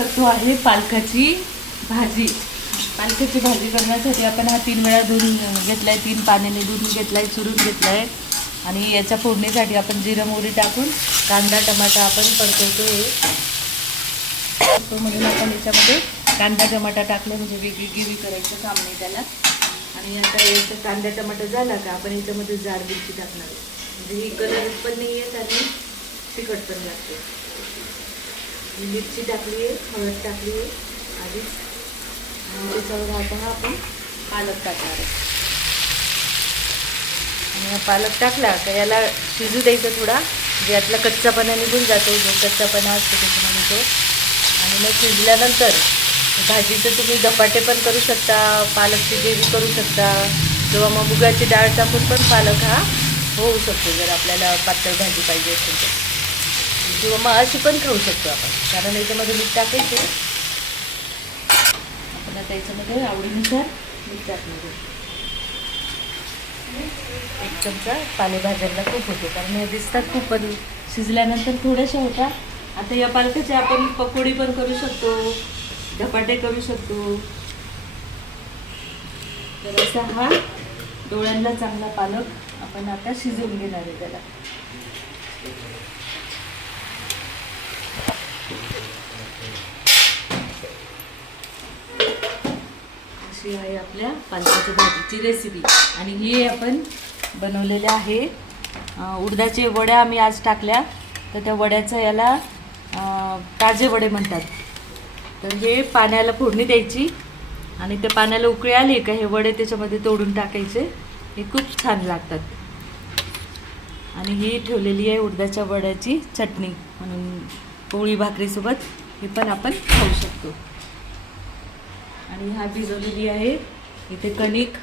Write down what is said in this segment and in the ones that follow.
करतो आहे पालकाची भाजी. पालकाची भाजी करण्यासाठी आपण हा 3 वेळा धुवून घेतलाय, 3 पाण्याने धुवून घेतलाय, चुरून घेतलाय. आणि याच्या फोडणीसाठी आपण जिरं मोहरी टाकून कांदा टमाटा आपण परतवतोय. तो म्हणून आपण याच्यामध्ये कांदा टमाटा टाकले म्हणजे वेगळी गिरी करायचं काम नाही त्याला. आणि आता याचं कांदा टमाटा झाला का आपण याच्यामध्ये जाड मिरची टाकणार म्हणजे ही कलर पण नाही येत आणि तिखट पण लागते. मिरची टाकली आहे, हळद टाकली आहे आधीच. आणि त्याच्यावर आता आपण पालक टाकणार आहे. आणि पालक टाकला का याला शिजू द्यायचं थोडा, म्हणजे यातला कच्चापणा निघून जातो, जो कच्चापणा असतो त्याच्यामध्ये तो. आणि मग शिजल्यानंतर भाजीचं तुम्ही धपाटे पण करू शकता, पालकची ग्रेव्ही करू शकता, किंवा मग मुगाची डाळ टाकून पण पालक हा होऊ शकतो जर आपल्याला पातळ भाजी पाहिजे असेल तर. किंवा मग अशी पण खाऊ शकतो आपण, कारण याच्यामध्ये मीठ टाकायचे. आपण आता याच्यामध्ये आवडीनुसार मीठ टाकणार. 1 चमचा पालेभाज्यांना खूप होतो, कारण हे दिसतात खूप, पण शिजल्यानंतर थोड्याशा होतात. आता या पालकाचे आपण पकोडी पण करू शकतो, धपाटे करू शकतो. तर असा हा डोळ्यांना चांगला पालक आपण आता शिजवून घेणार आहे त्याला. अशी आहे आपल्या पालकाच्या भाजीची रेसिपी. आणि ही आपण बनवलेले आहे उडदाचे वड्या आम्ही आज टाकल्या, तर त्या वड्याचं याला ताजे वडे म्हणतात. तर हे पाण्याला फोडणी द्यायची आणि त्या पाण्याला उकळी आली का हे वडे त्याच्यामध्ये तोडून टाकायचे. हे खूप छान लागतात. आणि ही ठेवलेली आहे उडदाच्या वड्याची चटणी म्हणून पोळी भाकरीसोबत हे पण आपण खाऊ शकतो. आणि हा भिजवलेली आहे इथे कणिक,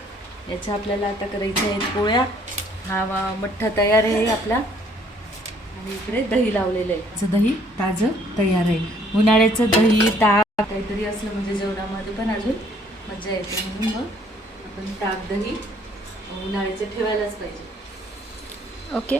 याच्या आपल्याला आता करायच्या आहेत पोळ्या. हा मठ्ठा तयार आहे आपला. आणि इकडे दही लावलेलं आहे, दही ताजं तयार आहे. उन्हाळ्याचं दही ताक काहीतरी असलं म्हणजे जेवणामध्ये पण अजून मजा येते, म्हणून मग आपण ताक दही उन्हाळ्याचं ठेवायलाच पाहिजे. ओके.